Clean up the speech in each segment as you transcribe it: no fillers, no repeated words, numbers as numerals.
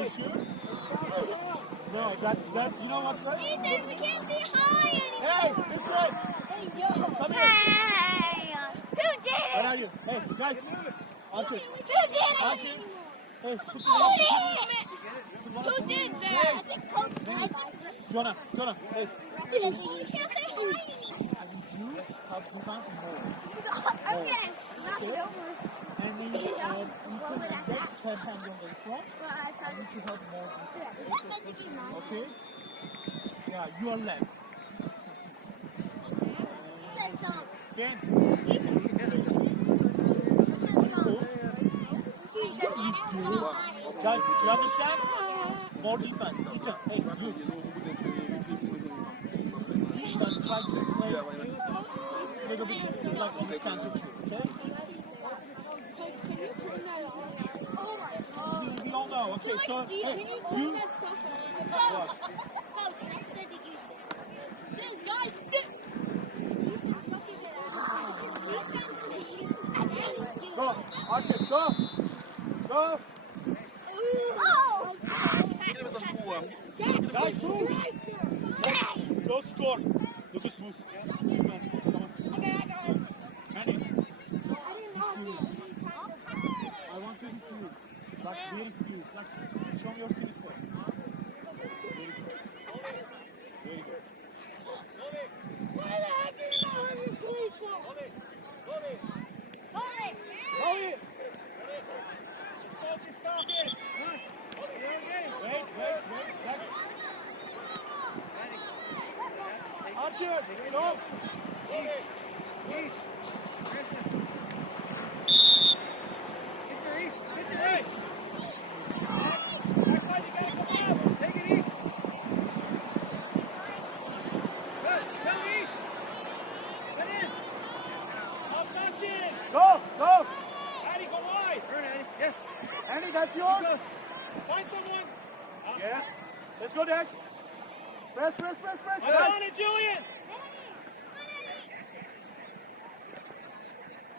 This good? No, that, you know what's right? Ethan, we can't see high anymore. Hey, this way. Hey, yo. Come here. Hey, who did Where it? are you? Hey, guys. Archie. Who did it? Archie. Hey, put Who your did it? Who did that? I think Coach Mike. Jonah, hey. You can't say hi. I need you help you find some more. Okay. Knock it over. And we can next 10 pounds on the front. I need to help more. Okay? Yeah, your leg. Ken. Guys, you understand? More defense. Hey, you. But try to play a little bit like on the center too, okay? We all know. Okay, so hey, you. Coach, I said that you should. This guy did. Go, Archie, go. Go. Guys, move. Go score. Lucas, move. Come on. Okay, I got it. Andy. I want you to be serious. Like, very serious. Like, show me your serious face. Very good. Why the heck are you not having police for? Go here. Stop it. Wait. That's... Archer, go. Eat. Take it easy. Good. Come eat. Get in. Tough touches. Go. Addy, go wide. Turn, Addy. Yes. Andy, that's yours. Find someone. Yes. Let's go, Dex. Press. Get on it, Julian.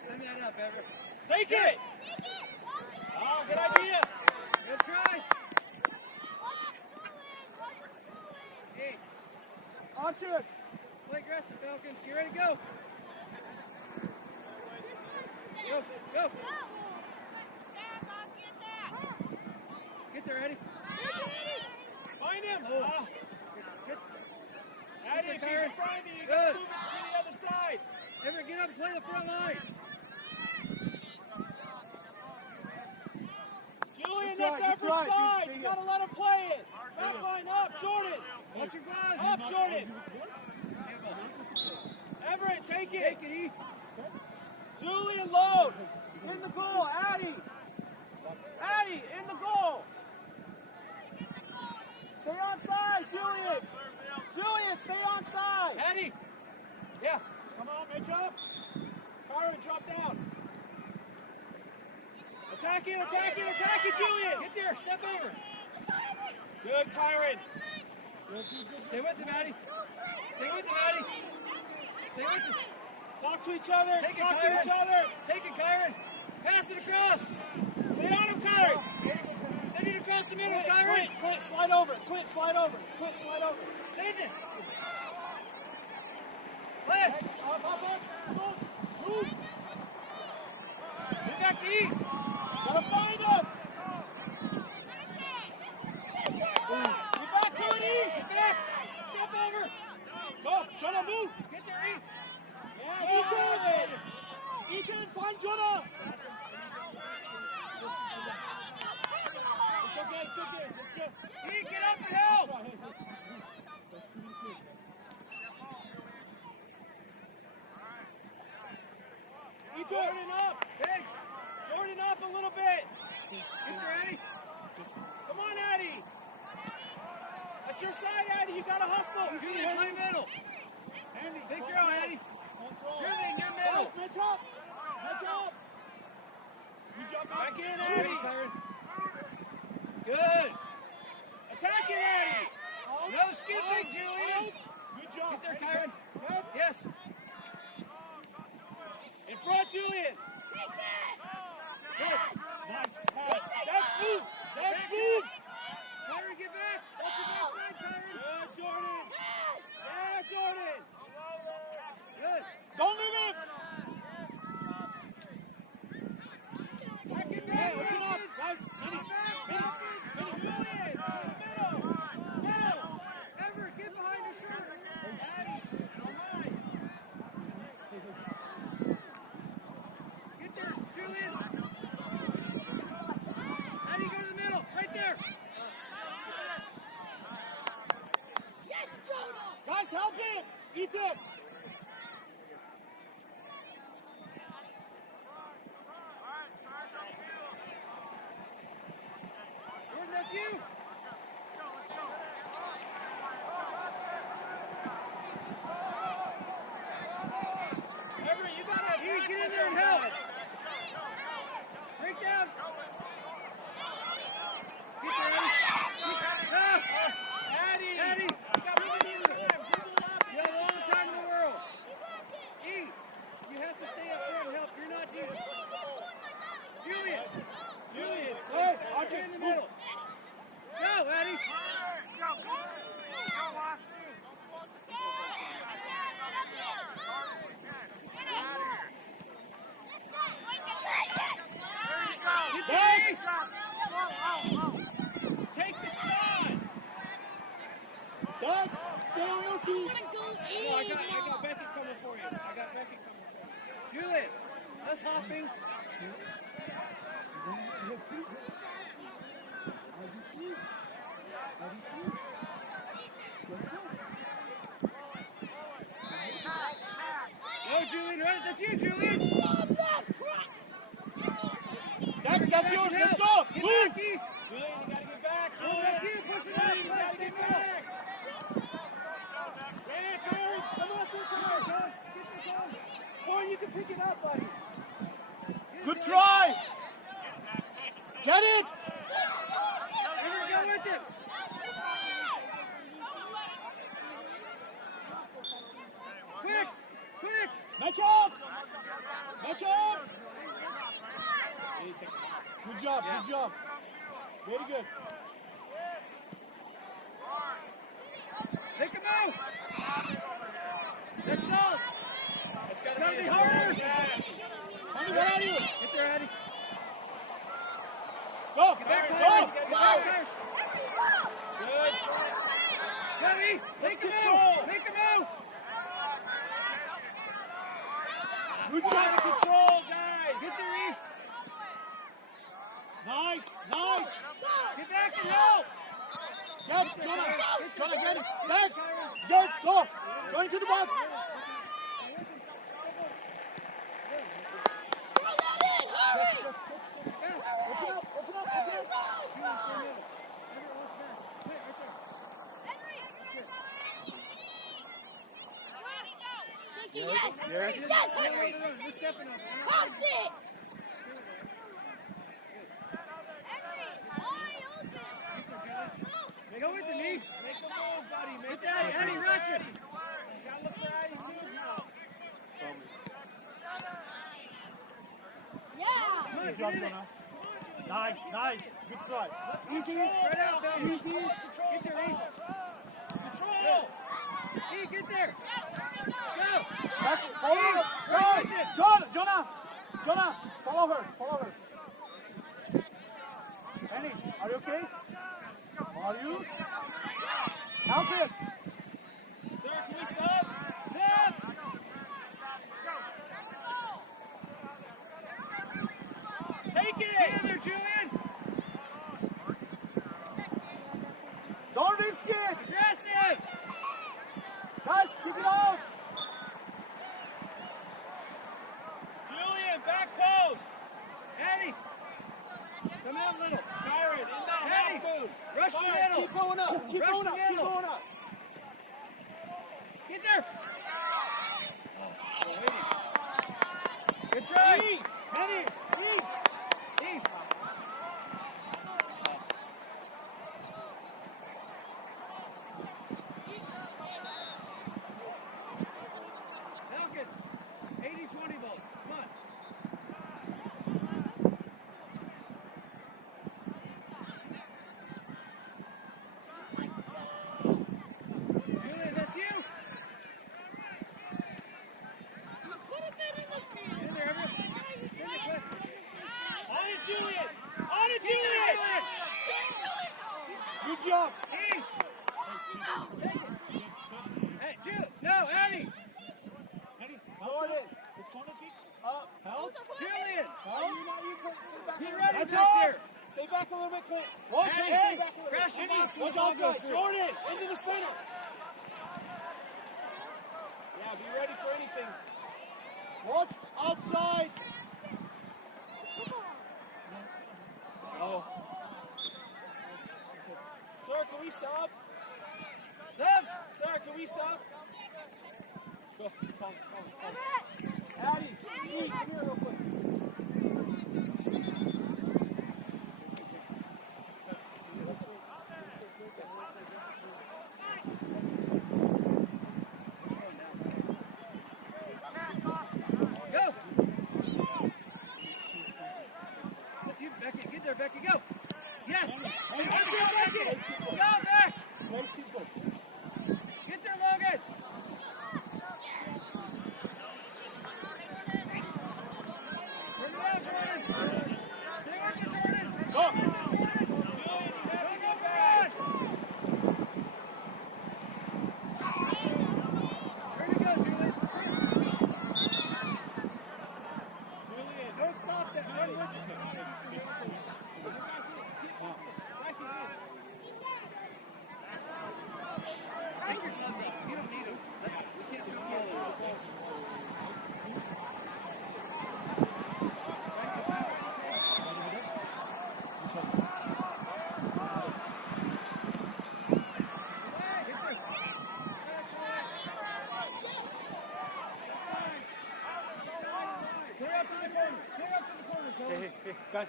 Send that up, Everett. Take it. Oh, good idea. Good try. Hey. Archer. Play aggressive, Falcons. Get ready to go. Go. Get there, Eddie. Find him. Eddie, if he's in front of you, you gotta move it to the other side. Everett, get up and play the front line. Julian, that's Everett's side. You gotta let him play it. Back line up, Jordan. Watch your gloves. Up, Jordan. Everett, take it. Julian, load. In the goal, Addy, in the goal. Stay on side, Julian, stay on side. Addy. Yeah. Come on, good job. Kyron, drop down. Attack it, Julian. Get there, step over. Good, Kyron. Stay with him, Addy. Talk to each other. Take it, Kyron. Pass it across. Stay on him, Kyron. Send it across the middle, Kyron. Clint, slide over. Send it. Play it. Up. Move. Get back to eat. Gotta find him. Get back to it, eat. Get back. Step over. Go. Jonah, move. Get there, eat. Yeah, Ethan, find Jonah. It's okay. Let's go. Eat, get up and help. Jordan up. Big. Jordan up a little bit. Get there, Addy. Come on, Addy. That's your side, Addy. You gotta hustle. Julian, play middle. Big throw, Addy. Julian, your middle. Match up. You jump back in, Addy. Good. Attack it, Addy. No skipping, Julian. Good job. Get there, Kyron. Yes. In front, Julian. Take that. Good. Nice pass. That's move. u10. Jordan, that's you. Everett, you got to get in there and help. Break down. Get there, Eddie. Eddie. You have a long time in the world. E, you have to stay up there and help. You're not deep. Julian. Hey, I'll get in the middle. Go, Eddie. Take the shot. Doug, stay on your feet. I got Becky coming for you. Julian, us hopping. Go, Julian, right? That's you, Julian. That's yours. Let's go. Move. Julian, you gotta get back. Julian, that's you. Push it out. You gotta get back. Yeah, Kyrie. Come on, Kyrie. Get this on. Or you can pick it up, buddy. Good try. Get it. Go with it. Quick. Match up. Good job. Very good. Make a move. That's all. It's gotta be harder. Honey, where are you? Get there, Eddie. Go. Get back, Eddie. Good. Eddie, make a move. Good job of control, guys. Get there, E. Nice. Get back and help. Get, Jonah, get him. Thanks. Go. Go into the box. Hurry! Open up. Yes. Henry! Pass it! Go with the knee. Make the move, buddy. Make that, Eddie, rush it. You gotta look for Eddie, too. Yeah! Good job, Jonah. Nice. Good try. Easy. Spread out, Ben. Easy. Get there, E. Control. E, get there. Go. Back. Follow her. Jonah. Follow her. Annie, are you okay? Are you? Help it. Sir, can we sub? Take it. Get in there, Julian. Don't risk it. Aggressive. Guys, kick it out. Julian, back post. Eddie. Come out a little. Kyron, in that Eddie. Half move. Rush the middle. Keep going up. Get there. Good try. Eddie. E. Falcons. 80-20 balls. Come on. Julian, that's you. Put him in the field. In there, Everett. On it, Julian. Good job. E. Take it. Hey, no, Eddie. Hold it. It's going to keep up. Help. Julian. Get ready back there. Stay back a little bit, Clint. Eddie, crash the box when the ball goes through. Jordan, into the center. now. Be ready for anything. Watch outside. Oh. Sir, can we sub? Subs. Sir, can we sub? Go. Come. Addie, come here real quick. Go. That's you, Becky. Get there, Becky. Go. Yes. Go, Becky. Go back. Get there, Logan. Turn it out, Jordan. Stay with you, Jordan. Go. Go back. Where to go, Julie? Julian, don't stop that. Run with it. Take your gloves off. You don't need them. We can't just kill them. Hey, guys.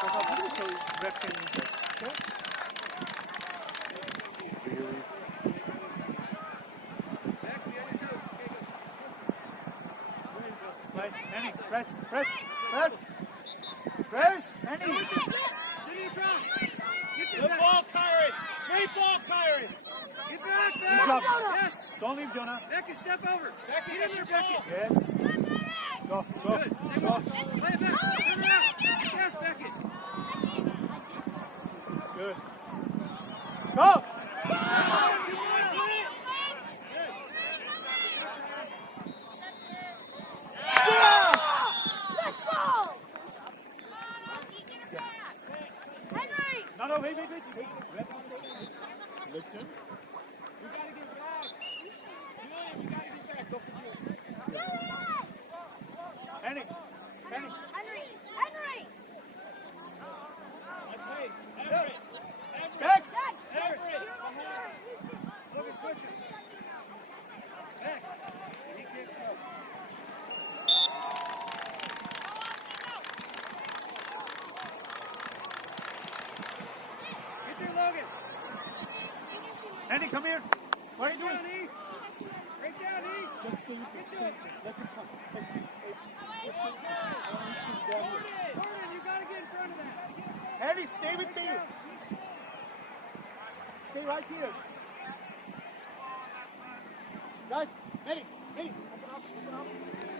How do you say ref can really? Back behind your toes. Okay, go. Annie, press. Annie. City across. Get Good there, back. ball, Kyron. Great ball, Kyron. Get back, Good back. job. Yes. Don't leave, Jonah. Becky, step over. Becky, get in there, Becky. Yes. Go. Good. Play it back. Turn around. Yes, Becky. Good. Go. Let's go! Henry! No, wait. Listen. We gotta get back. Julian, we gotta get back. Go for Julian. Henry. Henry! Let's hey. Everett. Back. Everett. Look at switching. Back. He can't smoke. Get there, Logan. Andy, come here. What are you doing? Down, E. Right down, E. Just so you can Get to it. let him come. Jordan, you gotta get in front of that. Andy, stay with me. Stay right here. Guys, Eddie,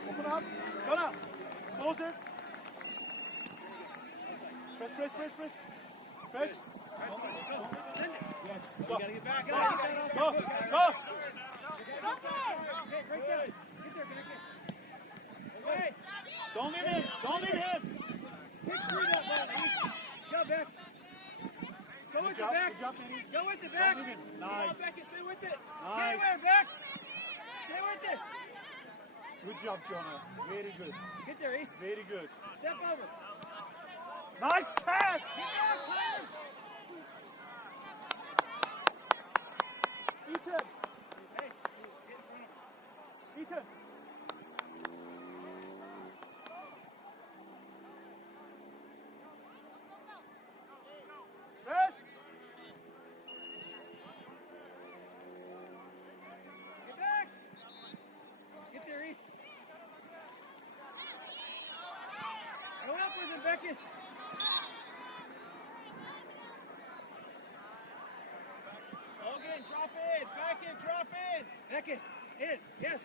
open up. Go now. Closer. Press. Send it. Yes. You Go. gotta get back. Go. Get that off Go. your foot, Go. Okay, right there. Get there, Becky. Okay. Don't leave him. Quick through that ball, E. Go, Beck. Go with the back. Good job, Eddie. Go with the back. Don't leave him. Come Nice. on, Becky, stay with it. Nice. Get away, Beck. Stay with it. Good job, Jonah. Very good. Get there, E. Very good. Step over. Nice pass. Get back, Claire. Ethan. Hey, get in front of him. Ethan. Press. Get back. Get there, E. Go up with him, Becky. Logan, drop in. Back in, drop in. Becky, in. Yes.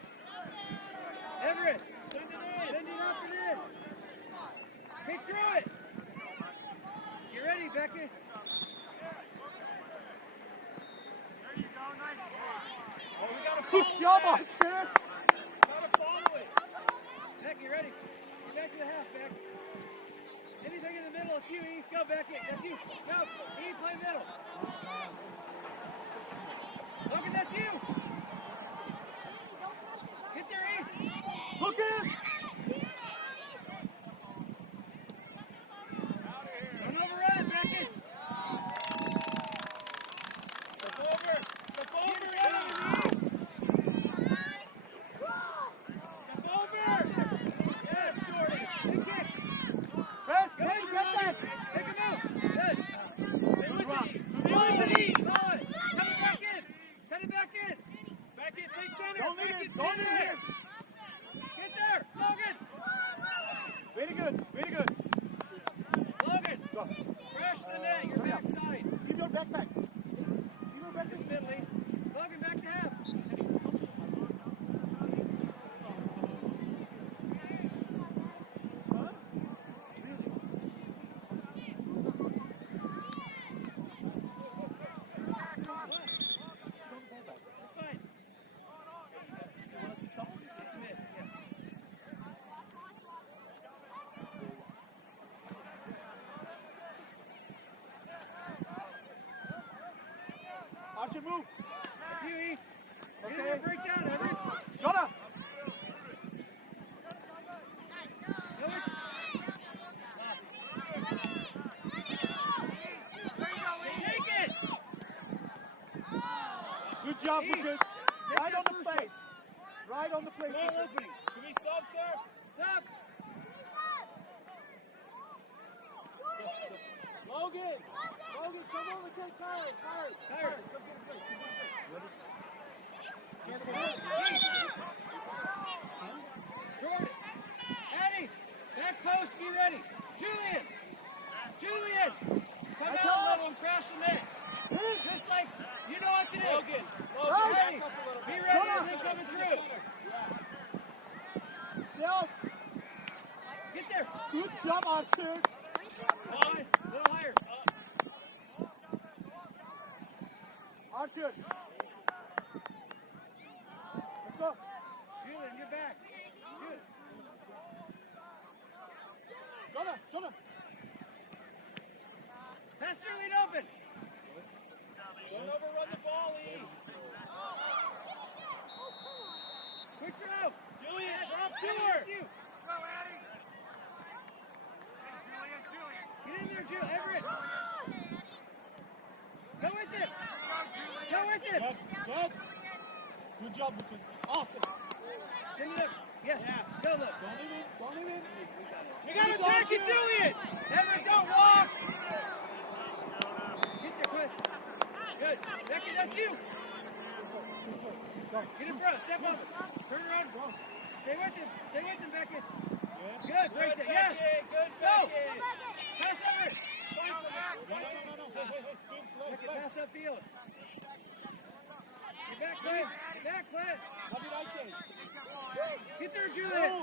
Everett, send it in. Send it up and in. Kick through it. You ready, Becky? There you go. Nice. Oh, we gotta Good follow job, that. Archer. Gotta follow it. Beck, you ready? Get back to the half, Beck. Anything in the middle, it's you, E. Go, Becky. That's you. Go. E, play middle. Logan, that's you. Hookers! Don't overrun it, Beckett! Step over! Step over, Eddie! Step over! Yes, Jordan! Good kick! Press! Get that! Take him out! Yes! Stay with it! Stay with it! Come on! Cut it back in! Cut it back in! Back in! Take center! Don't leave Back it! in! Don't Take leave center! it! Get there! Logan! Very good. Very good. Logan! Go. Crash the net! Your backside! Leave your backpack. Leave your backpack. Middle. Logan, back to half! Fine. Mid, yeah. Archie, move. That's you, E. Okay. Get him a breakdown, Everett. Jonah. Take it! Good job, E. Lucas. Take Right that on the first place. Right on the place. Ball Lucas. openings. Can we sub, sir? Sub! Logan. Logan, come over and take Kyrie. Kyrie. Come get a drink. Jordan! Eddie! Back post, be ready! Julian! Julian! Come That's out, all. level, and crash the net! Just like, you know what to do! Logan, Eddie! Be ready as they're coming through! Still. Get there! Good job, Archer. On, a little higher! Archer. Let's go. Julian, get back! Julian! Jonah. Pass Julian open! Don't overrun the ball, E! Quick throw! Julian, drop to her! Get in there, Julian! Everett! Go with it! Go with it! Good. Good job, Lucas. Awesome. Send it up! Yes! Go, look! Don't leave it. You gotta attack it, Julian! Everett, don't walk! Get there, quick! Good! Becky, that's you! Get in front, step on him! Turn around! Stay with him! Stay with him, Becky! Good, break that! Yes! Go! Pass Everett! Becky, pass upfield! Get back, Clint! Get back, Clint! What did I say? Get there, Julian!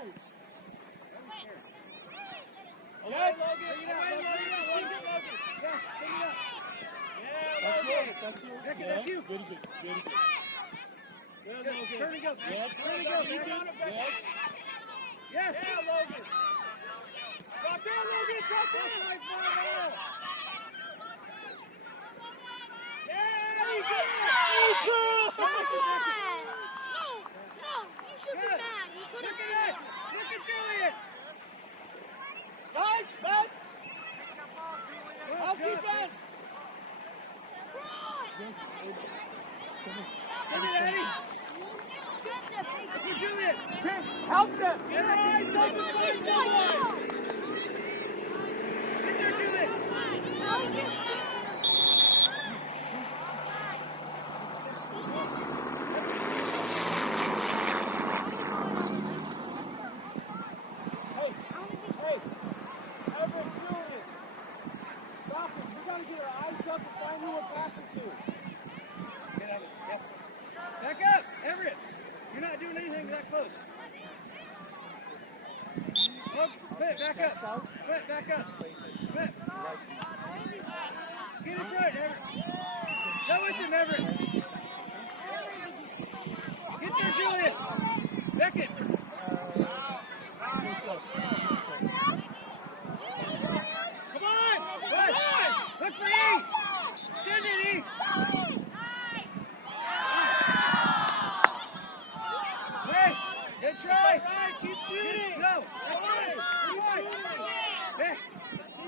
Yes. Bring it out, Logan! Keep it, Logan! Yes, send it up! That's yours. That's yours. Becky, that's you! Very good. Very good. Good, turn and go! Yes. Turn and go! Yes. Yes! Yeah, Logan. Drop down, Logan! Drop down! Yeah! No, you should be Good. mad. He could Look have at it! Look at Julian! Nice, man. Good Help job. defense. Send it, Eddie! Look at Julian! Tim, help them. Get her eyes open! Find someone! Get there, Julian! Hey, Everett, Julian. Stop it. We got to get our eyes up and find who we're passing to. Get out of it. Yep. Back up! Everett! You're not doing anything that close. Put it back up. Put it back up. Put it. Get in front, Everett. Go with him, Everett. Get there, Julian. Beckett. Come on! Push! Look for E! Send it, E! Hey, good try! Keep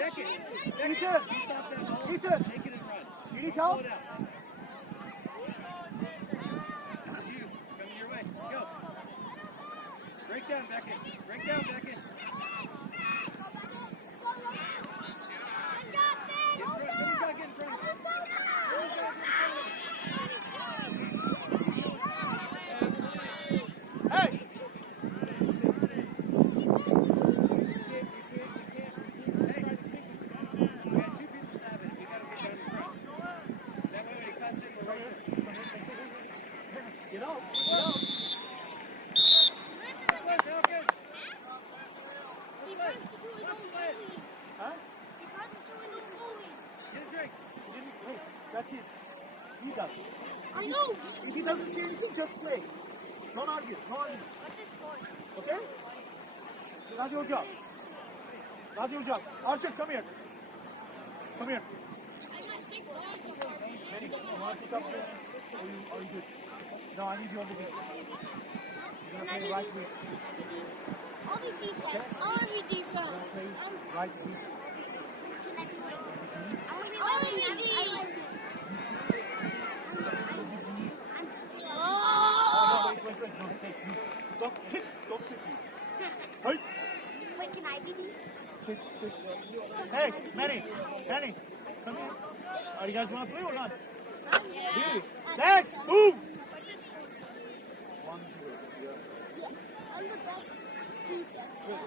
Deck it. U10. Stop that ball. U10. Take it and run. You need help? Slow down. This is you. Coming your way. Go. Break down, Beckett. Break down, Beckett. Somebody's got to get in front of you. Somebody's got to get in front of you. Hey! Get out. Huh? Wait, that's his. He does. I know. If he doesn't say anything, just play. Don't argue. Don't argue. Okay? Not your job. Not your job. Archer, come here. Come here. Manny, you want to pick up this? Are you good? No, I need you on the wing. You're going to play right wing. I'll be defense. I'll be defense. You're going to play right wing. I'll be defense. Oh, wait. No, hey, you. Don't kick. Hey. Wait, can I be defense? Sit. Hey, Manny, come here. You guys want to play or not? Here. Legs, move. 1, 2. Yeah. I'm the best defense.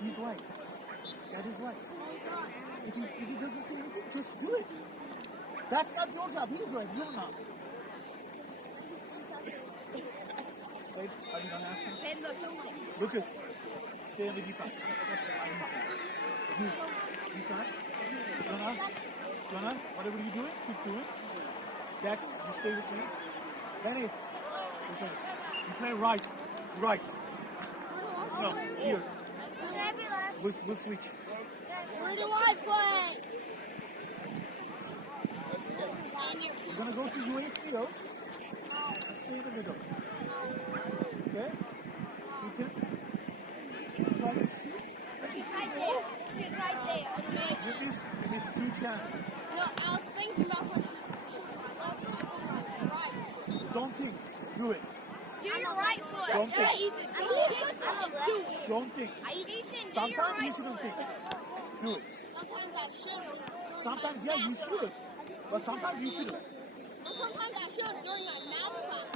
He's right. That is right. If he doesn't say anything, just do it. That's not your job. He's right. You're not. Wait, are you going to ask him? Lucas, stay on the defense. I need you. You. Defense. Jonah, whatever you're doing, keep doing. Dex, you stay with me. Benny, listen. You play right. No, here. We'll switch. Where do I play? We're going to go to U8 field. Stay in the middle. Okay? You can try to shoot. He's right there. You missed 2 chances. No, I was thinking about what Don't think. Do it. do your right foot. Don't think. Do Don't think. Ethan, Sometimes you shouldn't think. Do it. Sometimes I should. Sometimes, yeah, you should. But sometimes you shouldn't. Sometimes I should during my math class.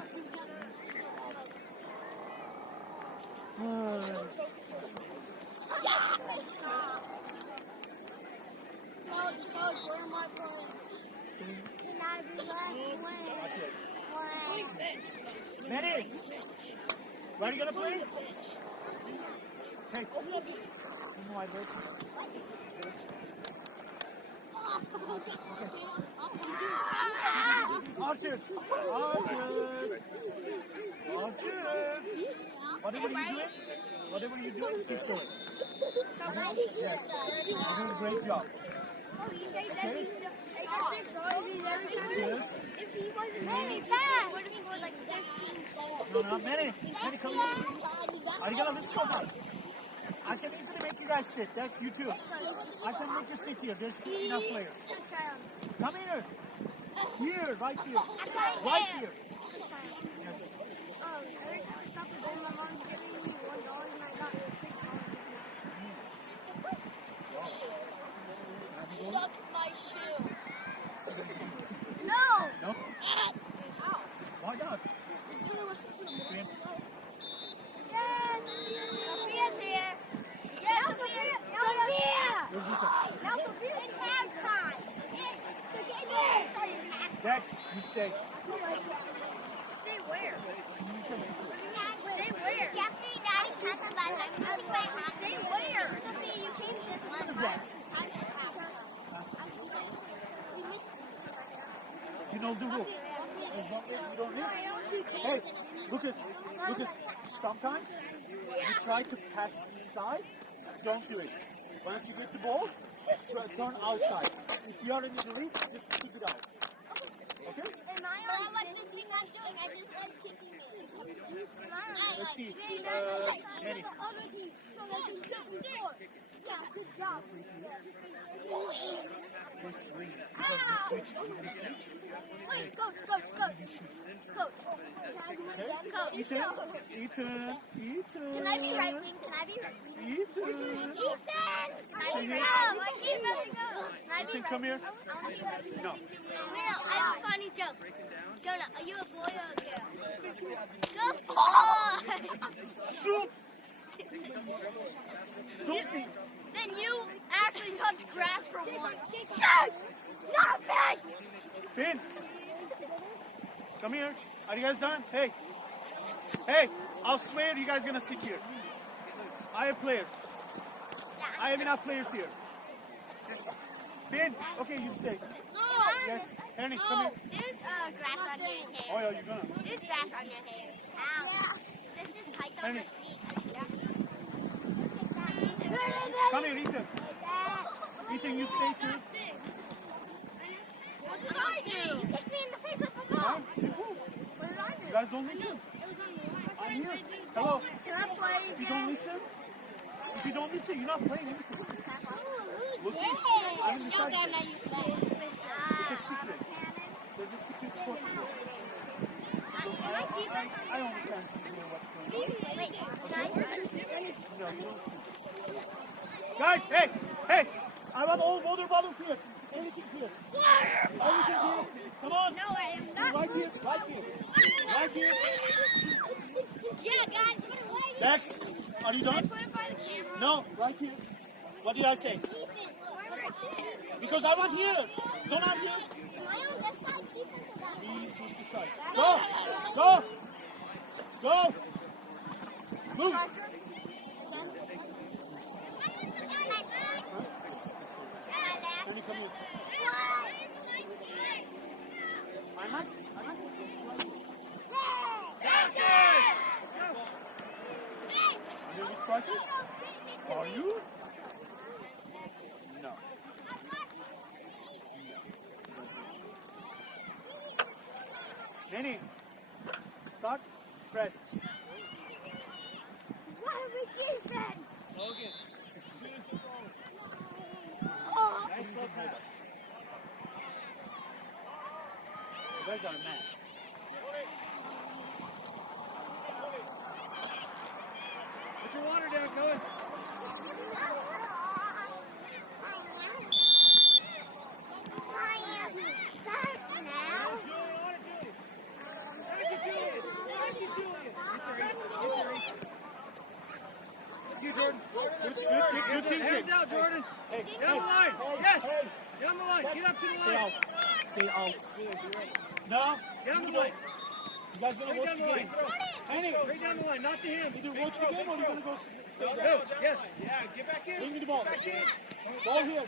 Coach, where am I playing? Can I be left? Manny! Ready gonna play? Hey. You know I broke. Archer! Whatever you're doing, keep going. Yes. You're doing a great job. Okay? Yes. If he wasn't very fast, would have scored like 15 goals. No, Manny, come here. Are you gonna listen or not? I can easily make you guys sit. That's you too. I can make you sit here. There's enough players. Come here. Here, right here. Right here. Yes. Suck my shoe. No. No? Why not? Yes. Sophia's here. Yes, Sophia. Where's Ethan? Now Sophia. It's halftime. Dex, you stay. Stay where? Stay where? Stay where? Sophia, you can't just You know the rule. As long as you don't miss. Hey, Lucas, sometimes you try to pass inside, don't do it. Once you get the ball, turn outside. If you are in the release, just keep it out. Okay? Am I on? Well, what do you think I'm doing? I just Let's see. Manny. Yeah, good job. Plus 3. Because we switched. Wait, coach. Ethan. Can I be right wing? Ethan. Ethan, come here. No. I have a funny joke. Jonah, are you a boy or a girl? Good boy! Shoot! Then you actually touched grass for once. Shoot! Not bad! Finn! Come here. Are you guys done? Hey, I'll swear you guys are gonna sit here. I have players. I have enough players here. Finn, okay, you stay. No! Yes, Henry, come here. There's grass on your hair. Oh yeah, you're gonna. There's grass on your hair. Ow. This is tight on your feet. Come here, Ethan. Ethan, you stay too. What did I do? You kicked me in the face with the ball. What did I do? You guys don't listen? I'm here. Hello. If you don't listen, you're not playing anything. We'll see. I'm in the side. It's a secret. There's a secret court. I only can't see what's going on. No, you don't see. Guys, hey! I want all water bottles here. Anything here. Anything here. Come on. No, I am not. Right here. Yeah, guys, put it right here. Dex, are you done? Put it by the camera. No, right here. What did I say? Because I want here. Don't have here. Please move to side. Go. Move. Let me come here. Are you? No. Manny, start, press. What are we defense? Logan. Oh. Nice slow pass. You guys are mad. Put your water down, Cohen. It's you, Jordan. Good team. Hands out, Jordan. Hey, Down the line. Yes. Down the line. Get up to the Stay line. out. Stay out. No. Down the line. You guys gonna Straight watch down the the game? line. Henny, Straight down the line, not to him. either watch the game or you're gonna go. No. Yes. Yeah, get back in. Bring me the ball. Back in. Ball here.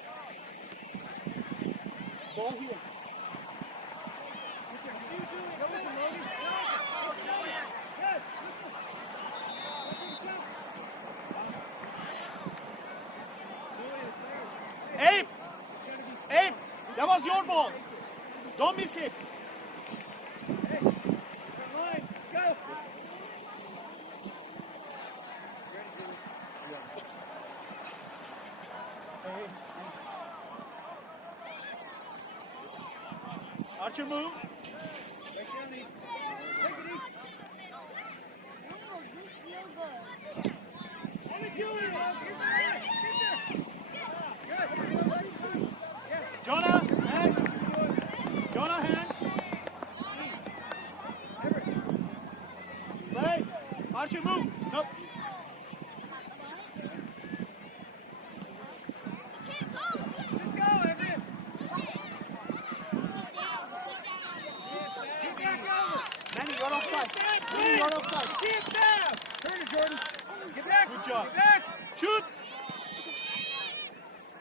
Ball here. Abe, that was your ball. Don't miss it. Hey, line. Go. Archer move. Right down the. Take it easy. Let me do it. Good. Jonah, hands. Jonah, hands. Play. Archer move. Nope. Let's go, Evan. Get back over. Manny, you're offside. Manny, you're offside. You can't stab. Turn it, Jordan. Get back. Good job. Get back. Shoot.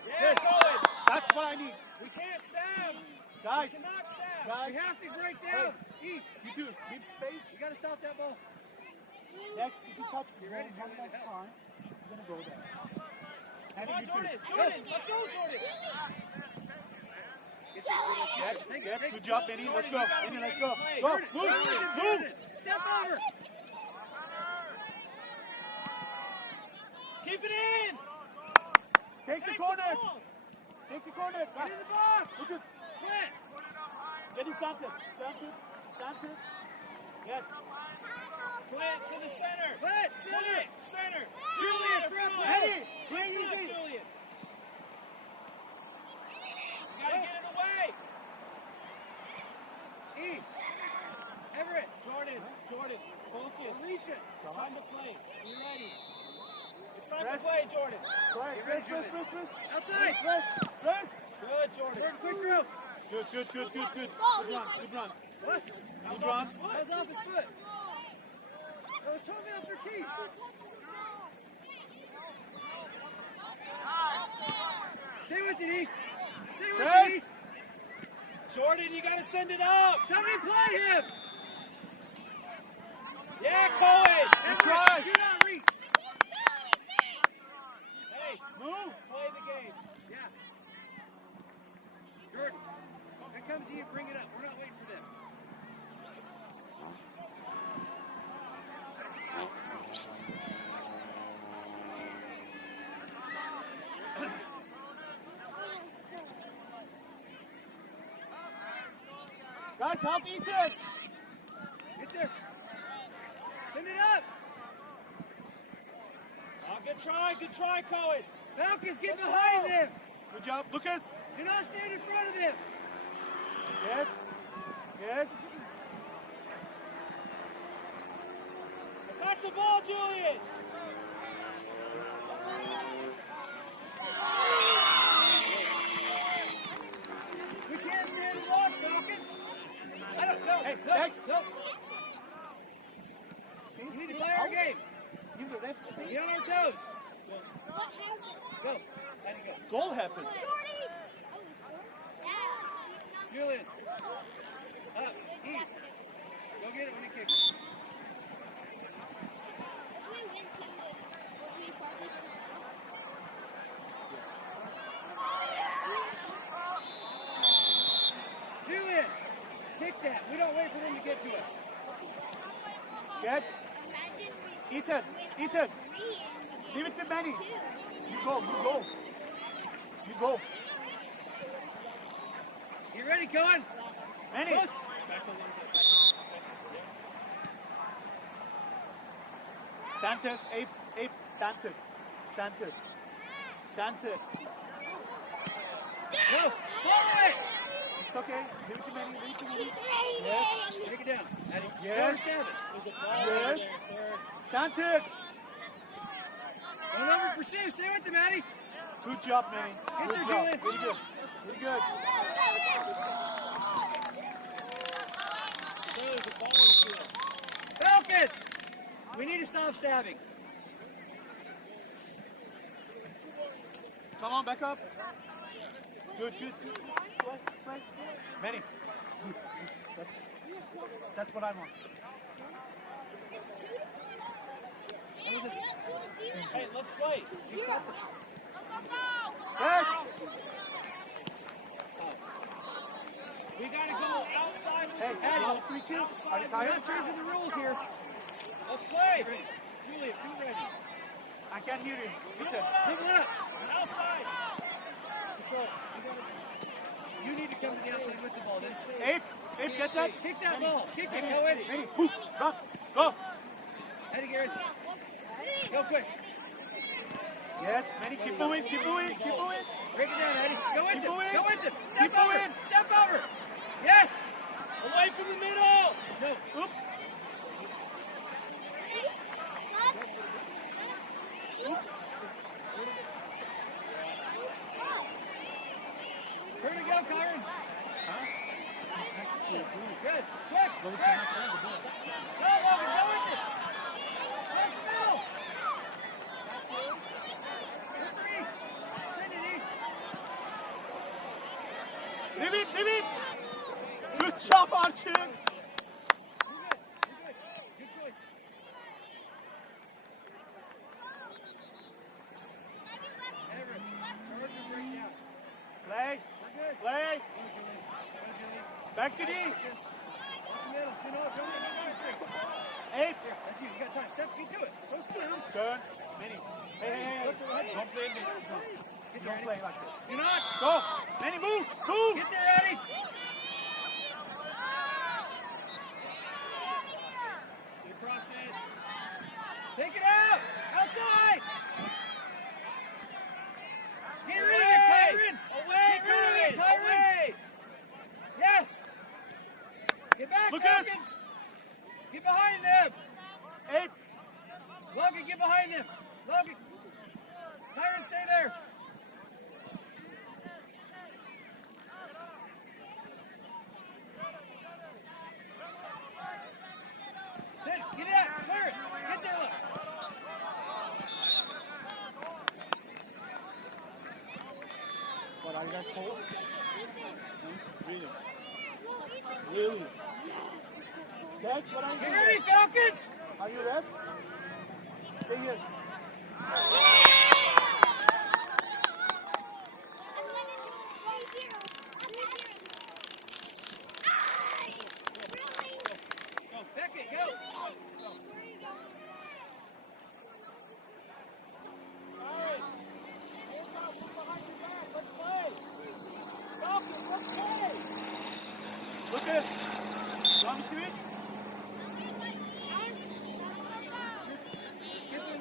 Yeah, go it. That's what I need. We can't stab. Guys, We cannot stab. Guys. We have to break down. Eat. you two, give space. You got to stop that ball. Next, if you touch the ball one more time, you're going to go there. Come Henny, on, you Jordan. two. Jordan, let's go, Jordan. Yes, good job, Benny. Let's go. Benny, let's go. Go. Jordan, Move. Jordan, Move. Step over. it in. Take the corner. ball. Take the corner. Get in the box. Lucas. Clint. Get him Santos. Santos. Yes. Clint to the center. Clint, center. Julian, front. Eddie, Bring easy. Julian. You gotta get in the way. E. Everett. Jordan, focus. Reach it. It's time to play. Be ready. It's time to play, Jordan. Get ready, Jordan. Outside. Press. Good, Jordan. Quick throw. Good. Good run. What? Good run. That was off his foot. That was totally off their teeth. Stay with it, E. Stay with it, E. Jordan, you gotta send it up. Somebody play him. Yeah, Cohen. Good try. Do not reach. Hey, Move. play the game. Yeah. Jordan, when it comes to you, bring it up. We're not waiting for them. Guys, help Ethan. Get there. Send it up. Oh, good try, Cohen. Falcons, get behind them. Good job, Lucas. Do not stand in front of them. Yes. Attack the ball, Julian. We can't stand and watch, Falcons. I don't know. Hey, No. next. You need to play our game. Get on our toes. Go. Let it go. Goal happened. Julian. Up. Eat. Go get it when he kicks it. Julian. Kick that. We don't wait for them to get to us. Get. Ethan. Leave it to Manny. You go. You ready, Cohen? Manny. Both. Santos. Ape. Santos. Go. Follow it. It's okay. Leave it to Manny. Yes. Take it down. Eddie. Yes. Don't stab it. There's a ball Yes. there, sir. Santos. Don't over pursue. Stay with him, Eddie. Good job, Manny. Get Good there, job. Julian. Very good. There's a ball in the field. Falcons! We need to stop stabbing. Come on, back up. Good. Play. Manny. That's what I want. It's 2-0. Hey, let's play. Yes. We gotta go outside. Hey, Eddie, free kick. outside. Are you We're tired? not changing the rules here. Let's play. Julian, be ready. I can't hear you. Dribble it up. Outside. So, you need to come to the outside with the ball. Then stay. Ape, get that. Kick that ball. Kick it. Go, Eddie. Manny, move. Run. Go. Eddie, Garrett. Go quick. Yes, Manny, keep moving. Break it down, Eddie. Go with Keep it. moving. Go with it. Keep Step over. moving. Step over. Yes. Away from the middle. No. Oops. Where to go, Kyron? Good. Quick. Go, Logan. Go with it. Let's go. Send it, E. Leave it. Good job, Archie. You're good. Good choice. Everett. Charge or break down. Play. We're good. Play. Go, Julie. Back to D. Watch the middle. You know, don't let me Abe. Here, that's you. You got time. Step, get to it. Don't sit down. Turn. Manny. Hey. Don't play in there. Don't play like this. You're not. Go. Manny, move. Move. Get there, Eddie. Get across that. Take it out. Outside. Get rid of it, Kyron. Away. Get rid of it, Kyron. Yes. Get back, Logan. Get behind them. Abe. Logan, get behind them. Logan. Kyron, stay there. Sit. Get it out. Clear it. Get there, look. What, are you guys cold? Really? Really? Dex, what are you Get doing? ready, Falcons. Are you ref? Stay here. Go, Beckett, go. Lucas. Want me to switch?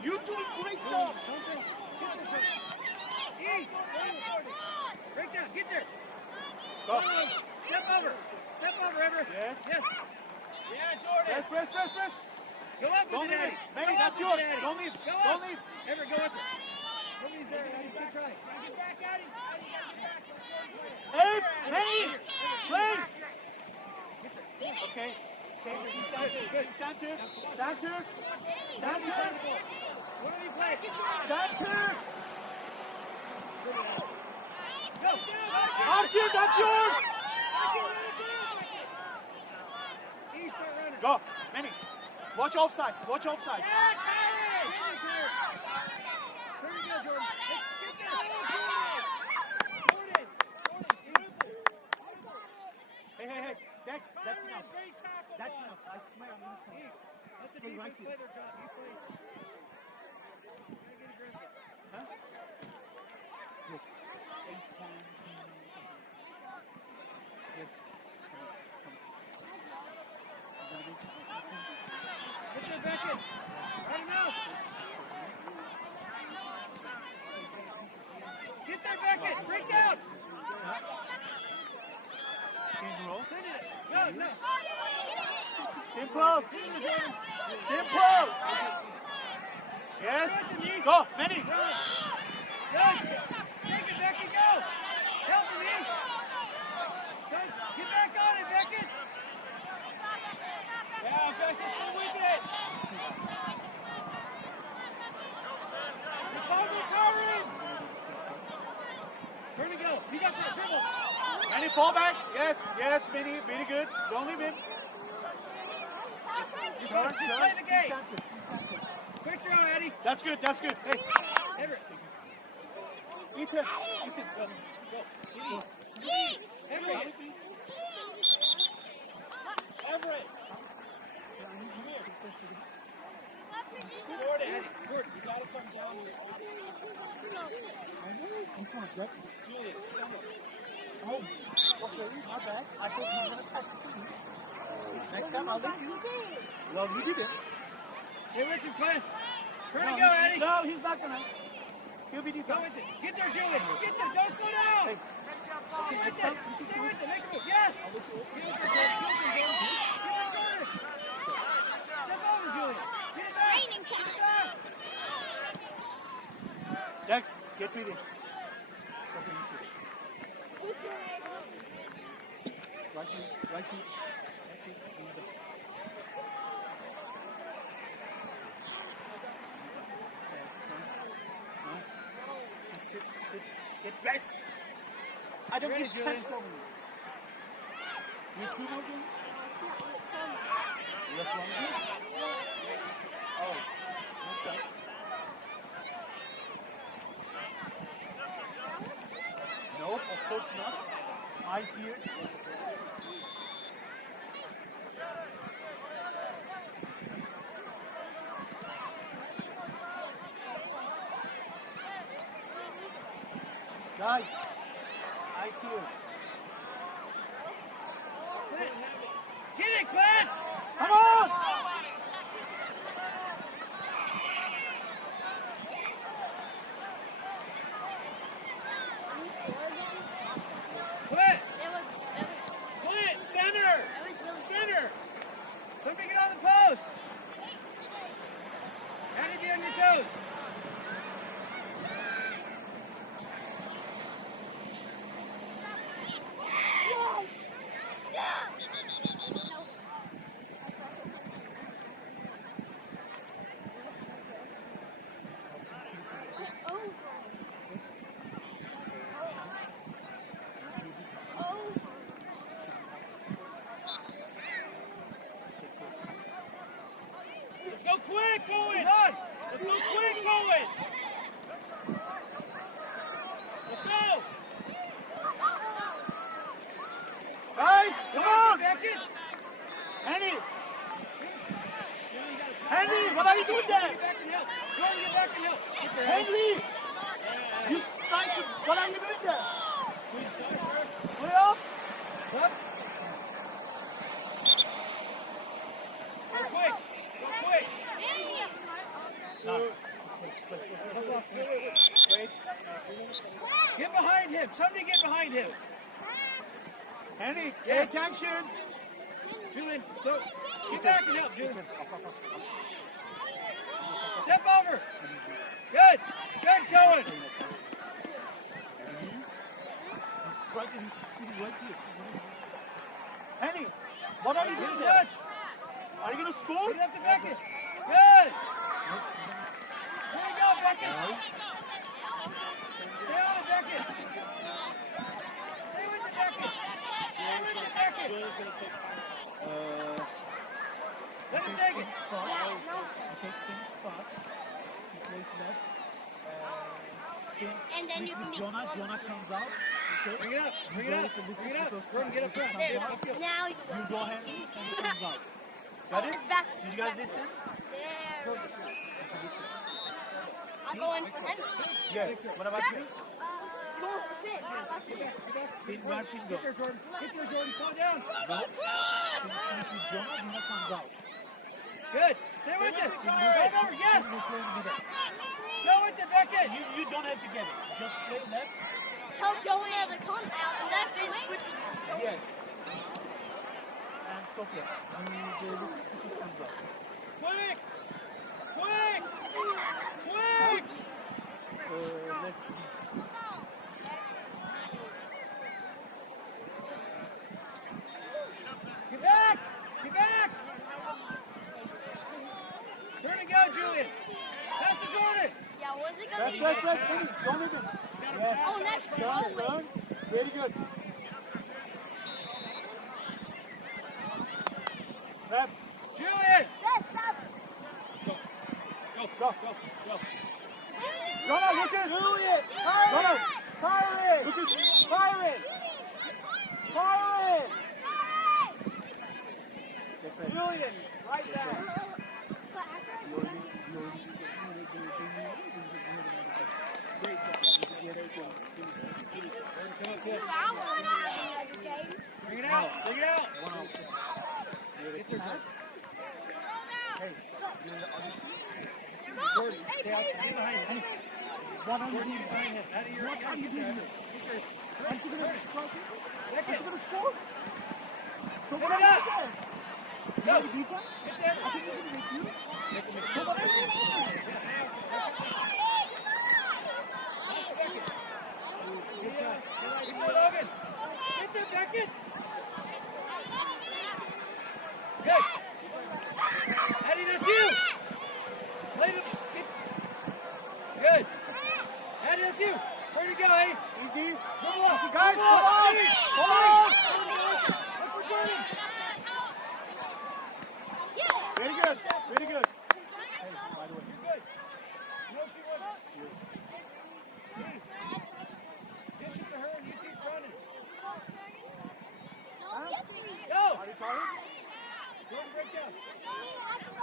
You do a great job. Break down, get there. Go. Step over. Step over, Ever. Yes. Yes. Yeah, Jordan. Press. Go up Don't with leave it, it. Eddie. Manny, Go that's up yours. with it, Eddie. Don't leave. Go Don't up. leave. Ever, go up. Nobody's there, Eddie. Good try. Get back, Eddie. Abe, Manny, play. Okay. Center. What did he play? Center. Go. Archie, that's yours. East, start running. Go. Manny. Watch offside. Yeah, Kyrie. Here we go, Jordan. Get there. Jordan. Hey. Dex, that's Kyrie, enough. great tackle. That's enough. I swear I'm going to say. Let the Stay defense right play here. their job. You play. Get aggressive. Huh? Yes. Yes. Get there, Beckett. Right now. Get there, Beckett. Break down. Change the roll. Send it. No. Simple. Yes. Go, Manny. Go. Take it, Beckett. Go. Help me. Go. Get back on it, Beckett. Yeah, Beckett, stay with it. Recover, Kyron. Turn to go. You got that dribble. Manny, fall back. Yes, Manny. Very good. Don't leave him. Just play the game. Quick throw, Eddie. That's good. Hey, Everett. Ethan, go. Everett. Jordan, Eddie. Jordan, you gotta come down here. Julian, someone. Oh, okay, my bad. I thought you were going to pass it to me. Next time I'll let you. Well, you did it. Get with him, Clint. Turn to go, Eddie. No, he's not going to. He'll be Go defensive. with it. Get there, Julian. Get there. Don't slow down. Hey. Stay with it. Stay with it. Make a move. Yes. Get with it, Jordan. Get with Jordan. Step over, Julian. Get it back. Raining cat. Get it back. Dex, get with it. Right feet. Sit. Get dressed. I don't Ready, get Julian. tensed over you. You need 2 more games? Left one game? Oh, okay. No, of course not. Eyes here. Guys, ice here. Get it, Clint! Come on! Clint! Clint, center! Center! Somebody get on the post! Andy, be on your toes! Let's go quick, Cohen! Let's go quick, Cohen! Let's go! Guys, come on! Beckett! Henry! Henry, what are you doing there? Get back and help! Jordan, get back and help! Henry! You trying to, what are you doing there? Please, sir. Put it up! Up. Go quick! Go quick! No. Wait. Get behind him! Somebody get behind him! Henry, Yes. pay attention! Julian, go. Get back and help, Julian. Step over! Good! Good, Cohen! He's right in his city right here. Henry, what are you doing Good there? touch! Are you going to score? Get it up to Beckett! Good! There you go, Beckett! Stay on it, Beckett! Stay with the Beckett! Stay with the Beckett! Let him take it! Okay, Finn's spot. He plays left. Finn, And then you can be Jonah. close. Jonah comes out. Okay. Bring it up! Bring it up! Bring it up! Jordan, get up front! Get up field. Now you You go ahead and he comes out. Oh, Got it? it's back. Did you guys listen? There. Listen. I'm going for Henry. Yes. What about you? Go for Finn. Finn, where Finn goes? Get there, Jordan! Slow down! Go. Finn finish with Jonah. Jonah comes out. Good! Stay with it! Go over! Yes! Finn is going to be there. Go with it, Beckett! You don't have to get it. Just play left. Tell Joey to come out and left and switch. Yes. And Sophia. Lucas comes out. Quick! Quick! Quick! Left. Get back! Get back! Turn and go, Julian! Pass to Jordan! Yeah, what's it gonna be? Finish. Don't leave him. Yes. Oh, next Turn, one. turn. Very good. Left. Julian! Go. Jonah, Lucas. Julian. Jonah. Fire it. Lucas, fire it. Fire it. Julian, right there. Great job. Bring it out! Bring it out! Get there, Jordan. Hey, Jordan, stay out. Stay behind him. what are you Jordan, doing? get behind him. Out of your... What are you doing? Aren't you going to score? Aren't Beckett, you going to score? So Set what it are up. you doing? Go. You defense? Get there. I think you should make you. So what are you doing? Good job. Get there, Logan. Get there, Beckett. Good. Eddie, that's you. Play the... Good. Eddie, that's you. Where you go, Eddie? Easy. Dribble off. Guys, Dribble off. come on. Speed. Come on. Look for Jordan. Very good. Very good. By the way, you're good. No, she wasn't. Dish it to her and you keep running. Go. Are you calling? Jordan, break down.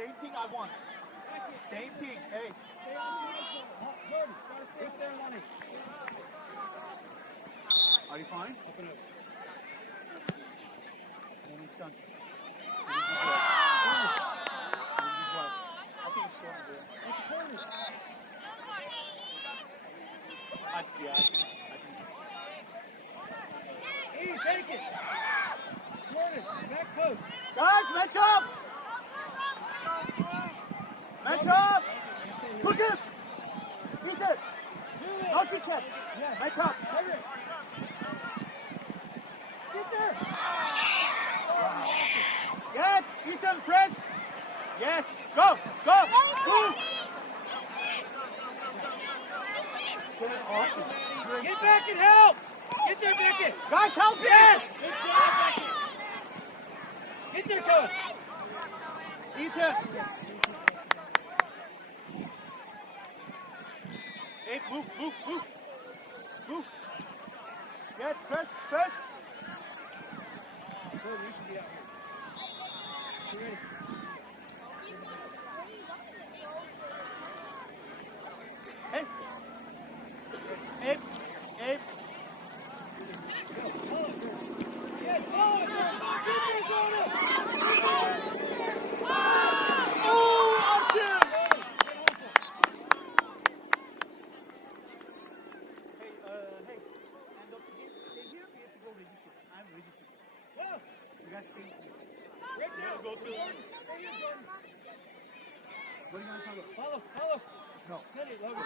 Same thing I want. Same thing. Hey. Jordan, gotta stay up there and running. Are you fine? Open up. Stunts. I think it's going there. That's a corner. Yeah, I think. Hey, take it. Jordan, back post. Guys, match up! Match up! Lucas! Eat it! Not your check. Match up. Get there. Get! Ethan, press! Yes! Go! Go! Move! Awesome. Get back and help. Get there, Beckett. Guys, help him! Yes. Good shot, Beckett. Get there, coach. Ethan! Hey, move, move, move! Move! Get, press, press! Jordan, you should be out here. You ready? Hey! Hey! Hey! Yes, go, Jordan. Oh, option! Hey, and don't forget, stay here. We have to go register. I'm registering. Whoa. You guys stay here. Right now. Go to Stay here, Jordan. What are you going to follow? Follow. No. Send it, Logan.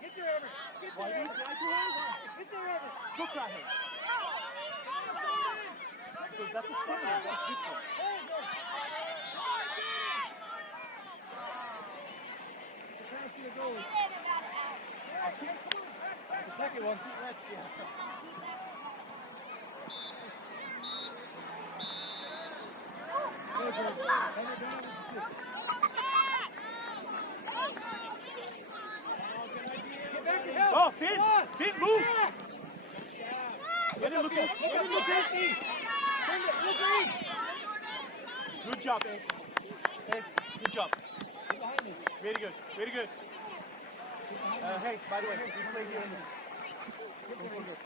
Get there, Everett. Get Why there, you Everett. try to hurt? Get there, Everett. Look right here. Because that's a criminal. That's different. Hey, Jordan. Pass to the goalie. That's the second one. Let's see. Go, Jordan. Run it down. Get back and help. Oh, Finn, move! Get it, Lucas. Get it, Lucas. Send it, Lucas. Good job, eh? Hey, good job. Get behind me. Very good, very good. Hey, by the way, you play here. Get there, Lucas.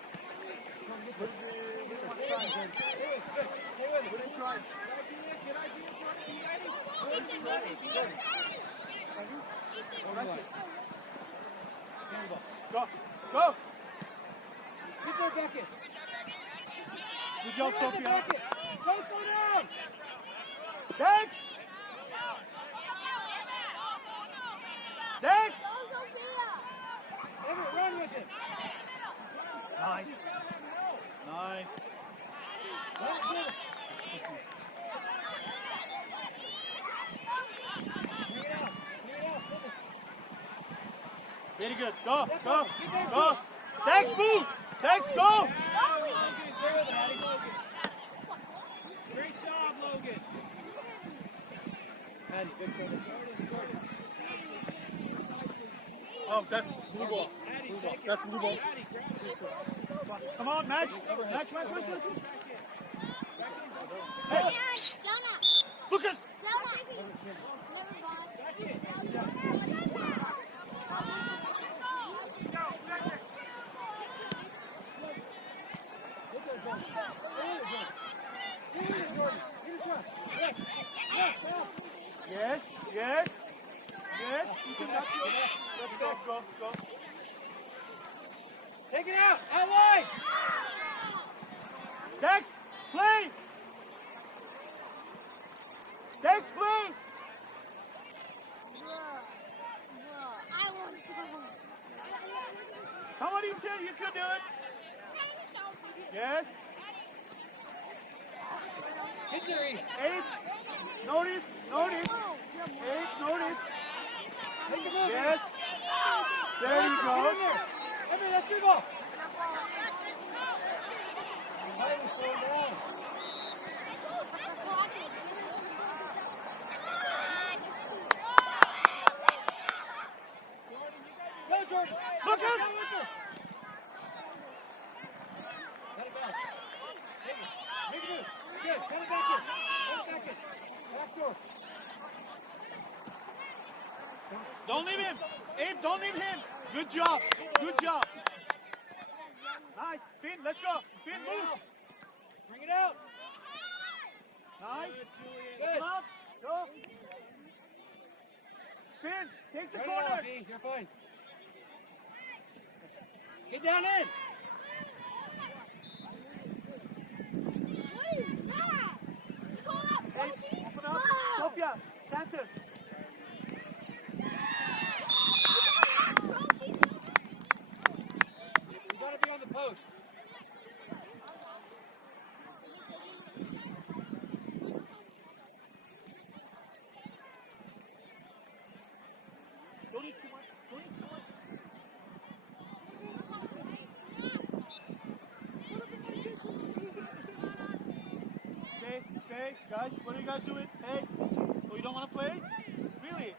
Stay with it. Good try. Go, go. Get there, Beckett. Good job, Sophia. Beckett. Don't slow down. Thanks. Thanks. Everett, run with it. Nice. Nice. Let it go. Bring it out. Very good. Go, go, go. Thanks, move. Thanks, go. Great job, Logan. Maddie, good corner. Oh, that's blue ball. That's blue ball. Come on, match. Match. Hey, Lucas. Yes. You can let's go. Take it out. Outline. Thanks, play. Come on, U10, you can do it. Yes. Get there, E. 8. Notice. 8, notice. Make a move. Yes. There you Get go. in there. Everett, that's your ball. Time to slow down. Go, Jordan. Look Down out. with her. Let it bounce. Make it move. Good. Let it back in. Back door. Don't leave him. Abe, don't leave him. Good job. Good job. Nice. Finn, let's go. Finn, move. Bring it out. Nice. Good. Come up. Go. Finn, take the Turn it corner. out, V. You're fine. Get down in. What is that? You call that Hey, protein? open up. Whoa! Sophia, center. Protein? You gotta be on the post. Don't eat too much. Don't eat too much. Stay, guys. What are you guys doing? Hey, oh, you don't want to play? Really?